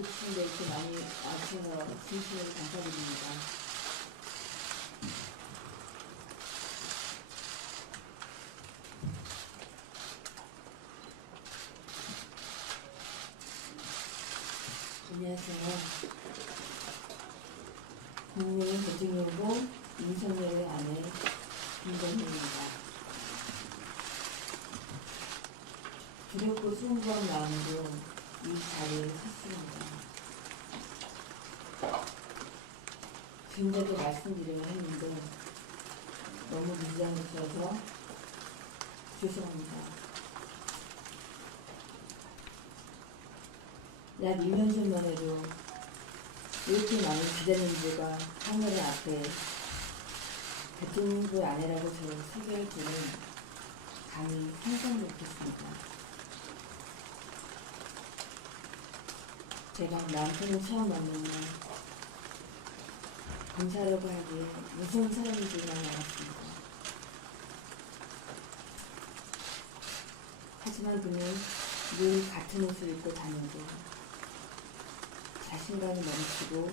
와주시는데 이렇게 많이 와주셔서 진심으로 감사드립니다. 안녕하세요. 국민의 대통령고 윤석열의 아내 김건희입니다. 두렵고 수고한 마음으로 이 자리에 섰습니다. 지금까지 말씀드리려 했는데 너무 무리하셔서 죄송합니다. 약 2년 전만 해도 이렇게 많은 기자님들과 카메라 앞에 대통령의 아내라고 저를 소개할 줄은 감히 상상 못했습니다. 제가 남편을 처음 만나면 검사라고 하기에 무서운 사람인 줄만 알았습니다. 하지만 그는 늘 같은 옷을 입고 다니고 자신감이 넘치고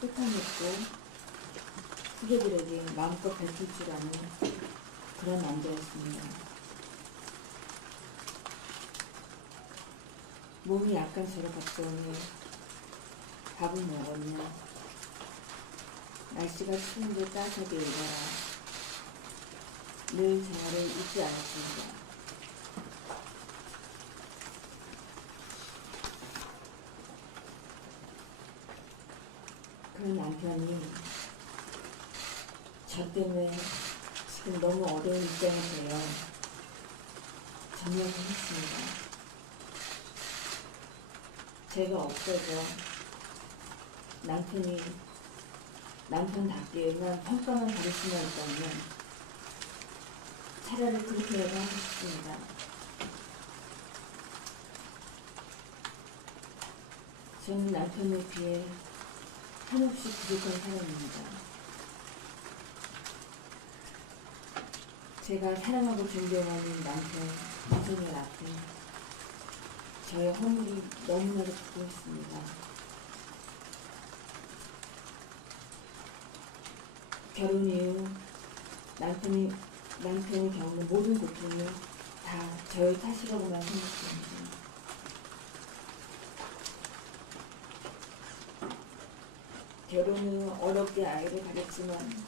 끝함없고 후배들에게 마음껏 뱉을 줄 아는 그런 남자였습니다. 몸이 약간 저러 걱정해 밥을 먹었냐, 날씨가 추운데 따뜻하게 일어나 늘 생활을 잊지 않았습니다. 그런 남편이 저 때문에 지금 너무 어려운 입장에서요 전역을 했습니다. 제가 없어져 남편답게만 평가만 받을 수만 있다면 차라리 그렇게라도 하고 싶습니다. 저는 남편에 비해 한없이 부족한 사람입니다. 제가 사랑하고 존경하는 남편 윤석열 앞에 저의 허물이 너무나도 부끄럽습니다. 결혼 이후 남편이 겪는 모든 고통을 다 저의 탓이라고만 생각합니다. 결혼 후 어렵게 아이를 가졌지만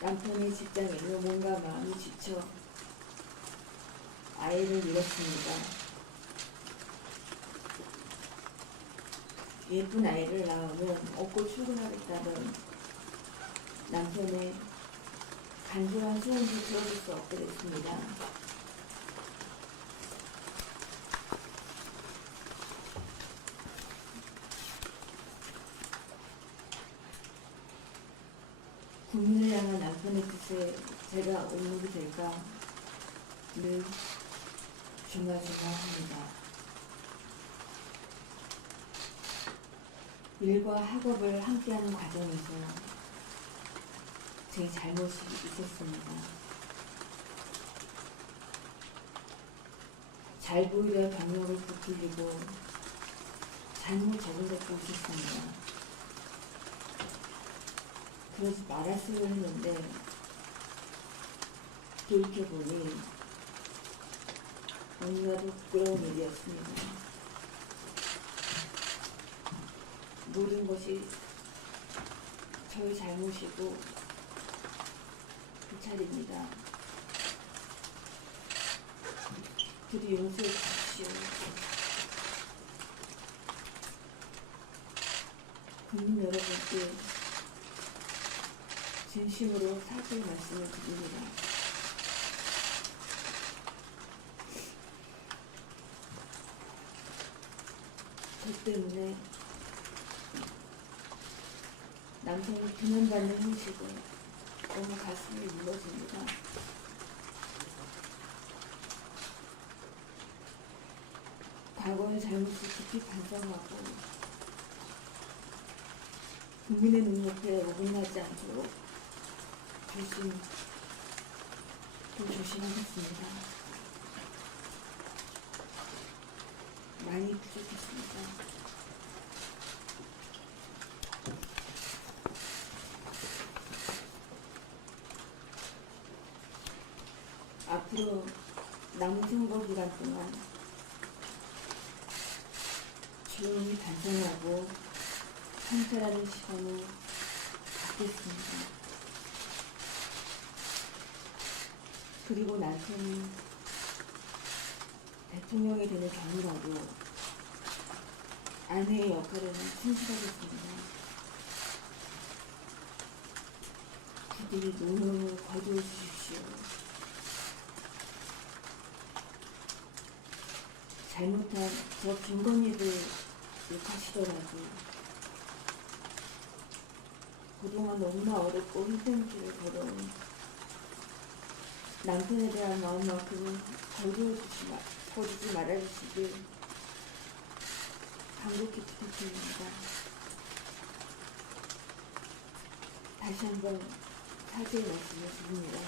남편의 직장일로 몸과 마음이 지쳐 아이를 잃었습니다. 예쁜 아이를 낳으면 업고 출근하겠다는 남편의 간절한 소원도 들어줄 수 없게 됐습니다. 국민을 향한 남편의 뜻에 제가 옹목이 될까 늘 조마조마합니다. 일과 학업을 함께하는 과정에서 제 잘못이 있었습니다. 잘 보이려 경력을 부풀리고 잘못 적은 것도 있었습니다. 그러지 말았으려 했는데 돌이켜보니 너무나도 부끄러운 일이었습니다. 모든 것이 저의 잘못이고 그 차례입니다. 부디 용서해 주십시오. 국민 여러분께 진심으로 사죄의 말씀을 드립니다. 저 때문에 남성이 비난받는 형식은 너무 가슴이 무너집니다. 과거의 잘못을 깊이 반성하고 국민의 눈높이에 어긋나지 않도록 조심하겠습니다. 많이 부족했습니다. 앞으로 남은 선거 기간 동안 조용히 반성하고 성찰하는 시간을 갖겠습니다. 그리고 나서는 대통령이 되는 경우라도 아내의 역할에는 충실하겠습니다. 부디 노노 거두어 주십시오. 잘못한 저 김건희를 욕하시더라도 그동안 너무나 어렵고 힘든 길을 걸어온 남편에 대한 마음만큼은 거두지 말아주시길 간곡히 부탁드립니다. 다시 한번 사죄의 말씀을 드립니다.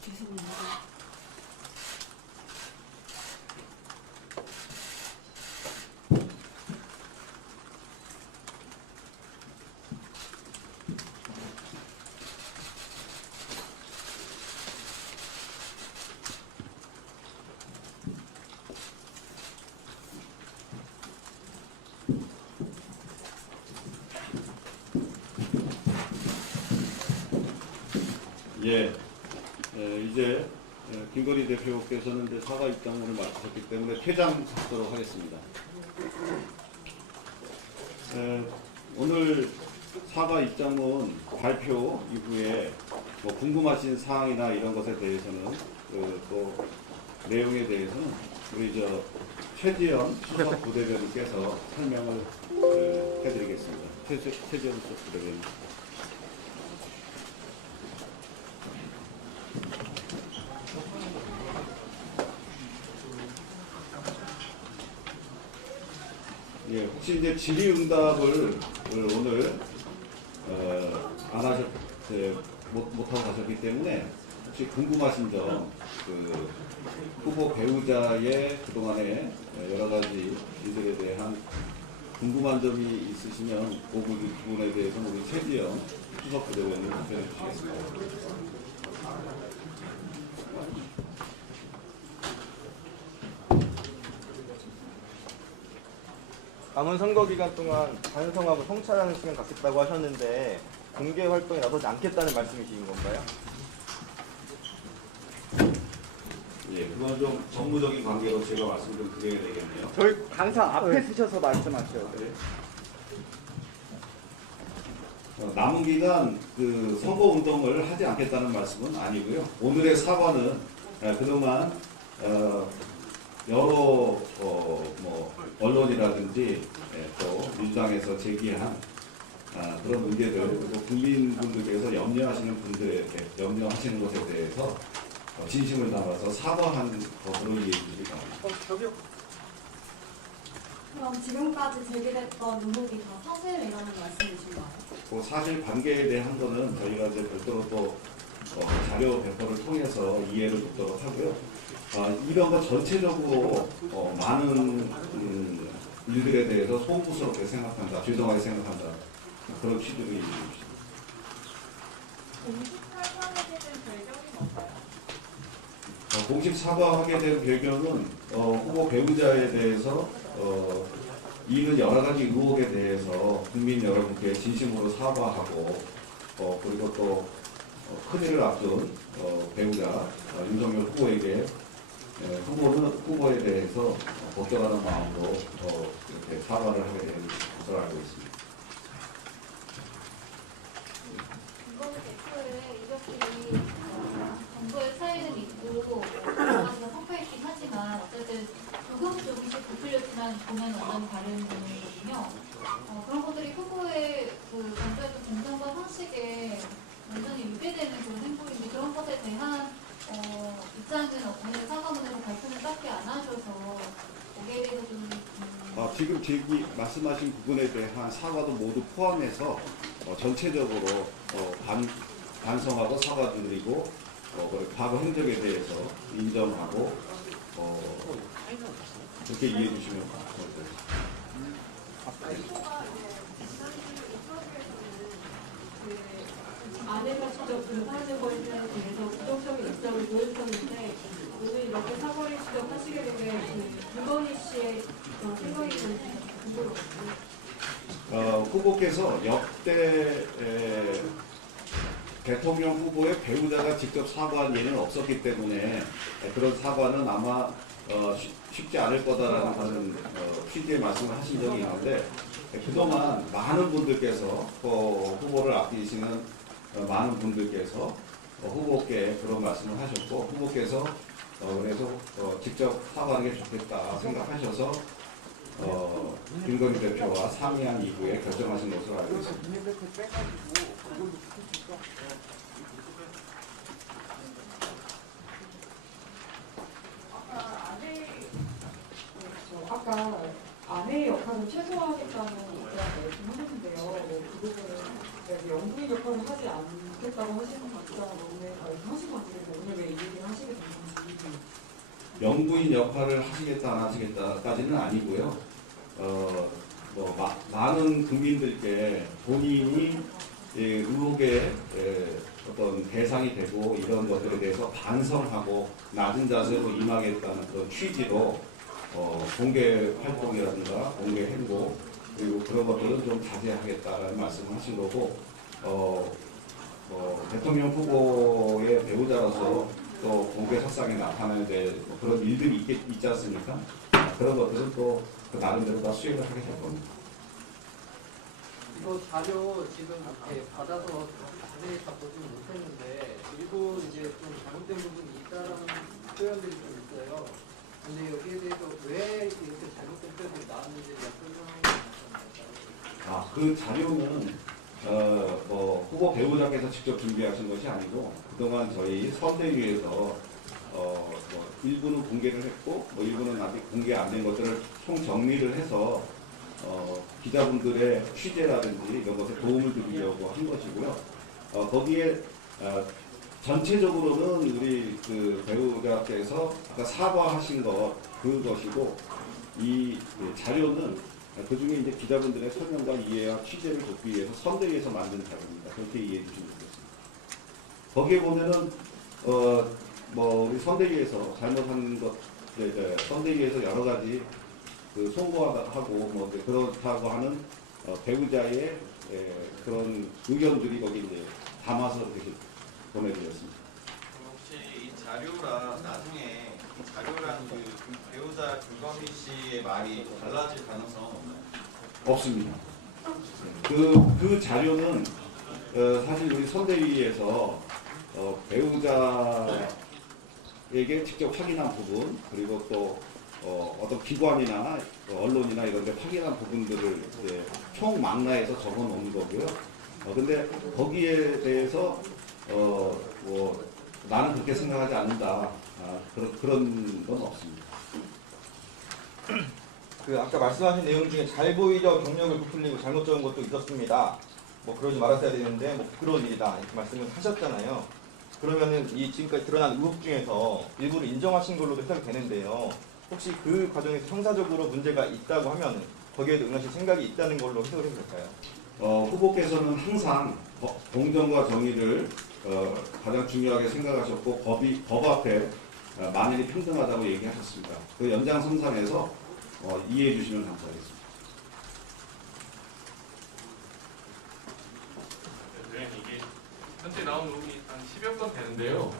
죄송합니다. 이제 김건희 대표께서는 이제 사과 입장문을 마치셨기 때문에 퇴장하도록 하겠습니다. 오늘 사과 입장문 발표 이후에 뭐 궁금하신 사항이나 이런 것에 대해서는 또 내용에 대해서는 우리 최지연 수석 부대변인께서 설명을 해드리겠습니다. 최지연 수석 부대변인. 예, 혹시 이제 질의응답을 오늘 안 못하고 가셨기 때문에 혹시 궁금하신 점, 후보 배우자의 그동안의 여러 가지 일들에 대한 궁금한 점이 있으시면 그 부분에 대해서는 우리 최지연 수석 부대변인이 답변해 주시겠습니다. 남은 선거 기간 동안 반성하고 성찰하는 시간 갖겠다고 하셨는데 공개 활동에 나서지 않겠다는 말씀이신 건가요? 예, 그건 좀 정무적인 관계로 제가 말씀 좀 드려야 되겠네요. 저희 당사 앞에 서셔서 말씀하셔야 돼요. 남은 기간 선거 운동을 하지 않겠다는 말씀은 아니고요. 오늘의 사과는 그동안 여러 언론이라든지 또 민주당에서 제기한 그런 문제들, 그리고 국민분들께서 염려하시는 것에 대해서 진심을 담아서 사과한 것으로 이해해 주시기 바랍니다. 그럼 지금까지 제기됐던 의혹이 다 사실이라는 말씀이신가요? 사실 관계에 대한 거는 저희가 이제 별도로 또 자료 배포를 통해서 이해를 돕도록 하고요. 이런 거 전체적으로 많은 일들에 대해서 소부스럽게 생각한다, 죄송하게 생각한다, 그런 취지로 이해해 주십시오. 공식 사과하게 된 배경이 뭔가요? 공식 사과하게 된 배경은 후보 배우자에 대해서 이는 여러 가지 의혹에 대해서 국민 여러분께 진심으로 사과하고 그리고 또 큰일을 앞둔 배우자 윤석열 후보에게 후보에 대해서 걱정하는 마음으로 이렇게 사과를 하게 된 것으로 알고 있습니다. 김건희 대표의 이력들이 정도의 차이는 있고 여러 가지가 섞여 있긴 하지만 어쨌든 조금씩 부풀렸지만 보면 완전히 다른 부분이거든요. 그런 것들이 후보의 전체적 공정과 상식에 완전히 유배되는 그런 행동인데 그런 것에 대한 입장은 오늘 사과문으로 발표는 딱히 안 하셔서 거기에 대해서 좀 지금 말씀하신 부분에 대한 사과도 모두 포함해서 전체적으로 반성하고 사과드리고 과거 행적에 대해서 인정하고 그렇게 이해해 주시면 좋겠습니다. 아내가 직접 등판하는 거에 대해서 부정적인 입장을 보여주셨는데 오늘 이렇게 사과를 직접 하시게 되면 김건희 씨의 생각이 좀 궁금해요. 후보께서 역대 대통령 후보의 배우자가 직접 사과한 예는 없었기 때문에 그런 사과는 아마 쉽지 않을 거다라는 취지의 말씀을 하신 적이 있는데 그동안 많은 분들께서 후보를 아끼시는 많은 분들께서 후보께 그런 말씀을 하셨고 후보께서 그래서 직접 사과하는 게 좋겠다 생각하셔서 김건희 대표와 상의한 이후에 결정하신 것으로 알고 있습니다. 아까 아내의 역할을 최소화하겠다는 말씀하셨는데요. 그 부분은 영부인 역할을 하지 않겠다고 하시는 것 같다는 말씀하신 것 같은데 오늘 왜 이 얘기를 하시게 된 건지. 영부인 역할을 하시겠다 안 하시겠다까지는 아니고요. 많은 국민들께 본인이 의혹의 어떤 대상이 되고 이런 것들에 대해서 반성하고 낮은 자세로 임하겠다는 그런 취지로 공개 활동이라든가 공개 행보 그리고 그런 것들은 좀 자제하겠다라는 말씀을 하신 거고 대통령 후보의 배우자로서 또 공개 석상에 나타나야 될 그런 일들이 있지 않습니까? 그런 것들은 또 그 나름대로 다 수행을 하게 될 겁니다. 이거 자료 지금 이렇게 받아서 자세히 다 보지 못했는데 일부 이제 좀 잘못된 부분이 있다라는 표현들이 좀 있어요. 근데 여기에 대해서 왜 이렇게 잘못된 표현이 나왔는지 설명해 주시면 그 자료는 후보 배우자께서 직접 준비하신 것이 아니고 그동안 저희 선대위에서 일부는 공개를 했고 일부는 아직 공개 안 된 것들을 총정리를 해서 기자분들의 취재라든지 이런 것에 도움을 드리려고 한 것이고요. 거기에 전체적으로는 우리 그 배우자께서 아까 사과하신 그것이고 이 자료는 그 중에 이제 기자분들의 설명과 이해와 취재를 돕기 위해서 선대위에서 만든 자료입니다. 그렇게 이해해 주시면 되겠습니다. 거기에 보면은 우리 선대위에서 잘못한 것, 선대위에서 여러 가지 그 송구하고 그렇다고 하는 배우자의 그런 의견들이 거기 이제 담아서 이렇게 보내드렸습니다. 혹시 이 자료랑 나중에 이 자료랑 그 배우자 김건희 씨의 말이 달라질 가능성은 없나요? 없습니다. 그 자료는 사실 우리 선대위에서 배우자에게 직접 확인한 부분 그리고 또 어떤 기관이나 언론이나 이런 데 확인한 부분들을 이제 총망라해서 적어 놓은 거고요. 근데 거기에 대해서 나는 그렇게 생각하지 않는다. 그런 건 없습니다. 아까 말씀하신 내용 중에 잘 보이려 경력을 부풀리고 잘못 적은 것도 있었습니다. 그러지 말았어야 되는데 부끄러운 일이다 이렇게 말씀을 하셨잖아요. 그러면은 이 지금까지 드러난 의혹 중에서 일부를 인정하신 걸로도 해석이 되는데요. 혹시 그 과정에서 형사적으로 문제가 있다고 하면 거기에도 응하실 생각이 있다는 걸로 해석을 해도 될까요? 후보께서는 항상 공정과 정의를 가장 중요하게 생각하셨고 법 앞에 만인이 평등하다고 얘기하셨습니다. 그 연장선상에서 이해해 주시면 감사하겠습니다. 네, 이게 현재 나온 의혹이 한 10여 건 되는데요.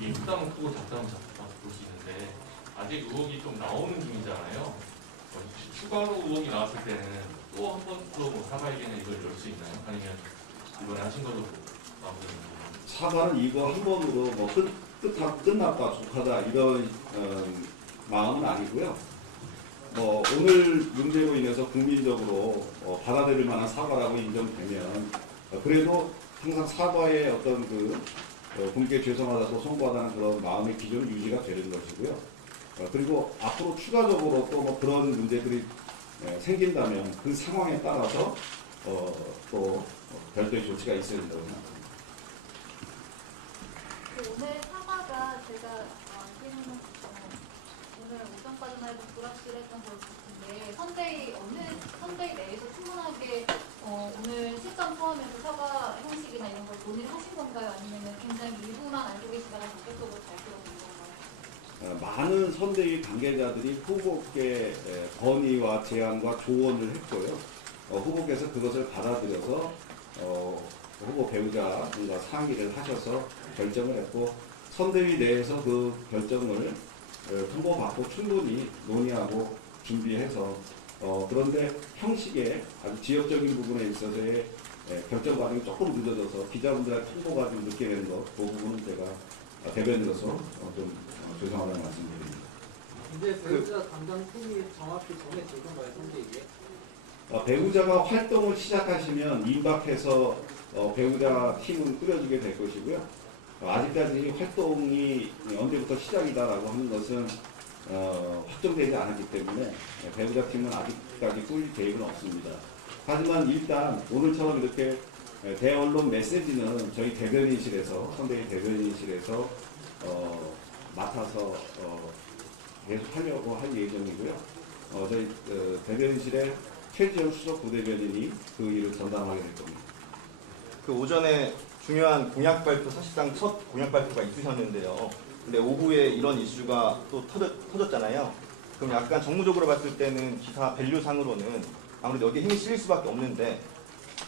이게 입당은 크고 작당은 작다 볼 수 있는데 아직 의혹이 좀 나오는 중이잖아요. 혹시 추가로 의혹이 나왔을 때는 또 한 번 더 사과회견에 이걸 열 수 있나요? 아니면 이번에 하신 걸로 마무리되는 사과는 이거 한 번으로 끝났다, 족하다 이런 마음은 아니고요. 오늘 문제로 인해서 국민적으로 받아들일 만한 사과라고 인정되면 그래도 항상 사과의 어떤 분께 죄송하다고 송구하다는 그런 마음의 기준 유지가 되는 것이고요. 그리고 앞으로 추가적으로 또 그런 문제들이 생긴다면 그 상황에 따라서 또 별도의 조치가 있어야 된다고 생각합니다. 오늘 사과가 제가 알기로는 오늘 오전까지만 해도 불확실했던 것 같은데 선대위 내에서 충분하게 오늘 실전 포함해서 사과 형식이나 이런 걸 논의를 하신 건가요? 아니면 굉장히 일부만 알고 계시다가 본격적으로 발표가 된 건가요? 많은 선대위 관계자들이 후보께 건의와 제안과 조언을 했고요. 후보께서 그것을 받아들여서 후보 배우자분과 상의를 하셔서 결정을 했고 선대위 내에서 그 결정을 통보받고 충분히 논의하고 준비해서 그런데 형식의 아주 지역적인 부분에 있어서의 결정 과정이 조금 늦어져서 기자분들한테 통보가 좀 늦게 되는 것, 그 부분은 제가 대변인으로서 좀 죄송하다는 말씀드립니다. 이제 배우자 담당 팀이 정확히 정해질 건가요, 선대위에? 배우자가 활동을 시작하시면 임박해서 배우자 팀은 꾸려지게 될 것이고요. 아직까지 활동이 언제부터 시작이다라고 하는 것은 확정되지 않았기 때문에 배우자 팀은 아직까지 꾸릴 계획은 없습니다. 하지만 일단 오늘처럼 이렇게 대언론 메시지는 저희 대변인실에서 선대위 대변인실에서 맡아서 계속 하려고 할 예정이고요. 저희 대변인실의 최지영 수석 부대변인이 그 일을 전담하게 될 겁니다. 그 오전에 중요한 공약 발표, 사실상 첫 공약 발표가 있으셨는데요. 근데 오후에 이런 이슈가 또 터졌잖아요. 그럼 약간 정무적으로 봤을 때는 기사 밸류상으로는 아무래도 여기에 힘이 실릴 수밖에 없는데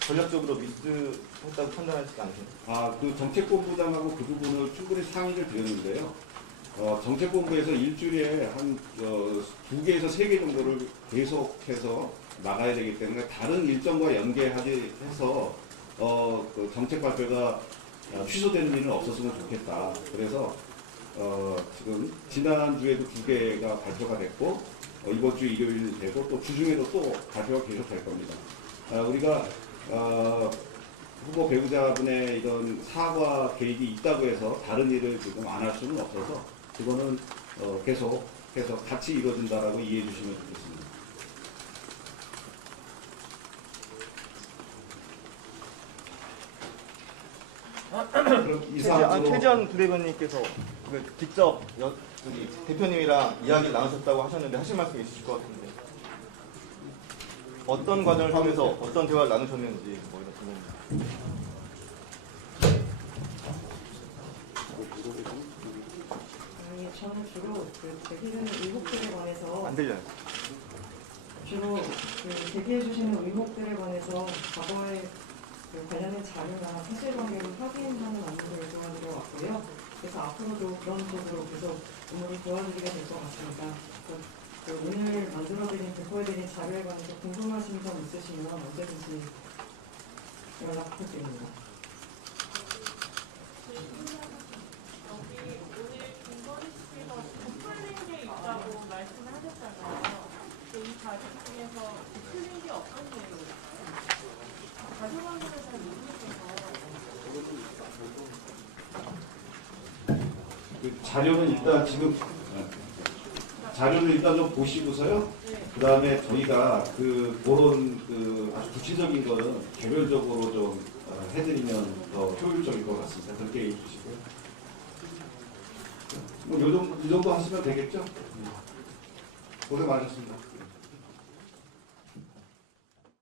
전략적으로 미스했다고 판단하시지 않으세요? 그 정책본부장하고 그 부분을 충분히 상의를 드렸는데요. 정책본부에서 일주일에 한 2개에서 3개 정도를 계속해서 나가야 되기 때문에 다른 일정과 연계하지 해서 그 정책 발표가 취소되는 일은 없었으면 좋겠다. 그래서 지금 지난주에도 2개가 발표가 됐고 이번 주 일요일 되고 또 주중에도 또 발표가 계속 될 겁니다. 우리가 후보 배우자분의 이런 사과 계획이 있다고 해서 다른 일을 지금 안 할 수는 없어서 그거는 계속해서 같이 이루어진다라고 이해해 주시면 좋겠습니다. 그럼 이상으로 최지원 부대변인께서 직접 대표님이랑 이야기를 나누셨다고 하셨는데 하실 말씀 있으실 것 같은데 어떤 과정을 통해서 어떤 대화를 나누셨는지 뭐 이런 부분. 아니, 저는 주로 그 제기되는 의혹들에 관해서 안 들려요. 주로 그 제기해 주시는 의혹들에 관해서 과거에 그 관련된 자료나 사실관계를 확인하는 업무를 요청하러 왔고요. 그래서 앞으로도 그런 쪽으로 계속 업무를 도와드리게 될 것 같습니다. 그 오늘 만들어드린 배포해드린 자료에 관해서 궁금하신 점 있으시면 언제든지 연락 부탁드립니다. 오늘 김건희 씨가 부풀린 게 있다고 말씀을 하셨잖아요. 이 자료 중에서 부풀린 게 어떤 내용일까요? 가져간다는 잘 모르겠어서. 그 자료는 일단 지금 자료를 일단 좀 보시고서요. 그 다음에 저희가 그런 아주 구체적인 거는 개별적으로 좀 해드리면 더 효율적일 것 같습니다. 그렇게 얘기해 주시고요. 뭐 이 정도 하시면 되겠죠? 고생 많으셨습니다.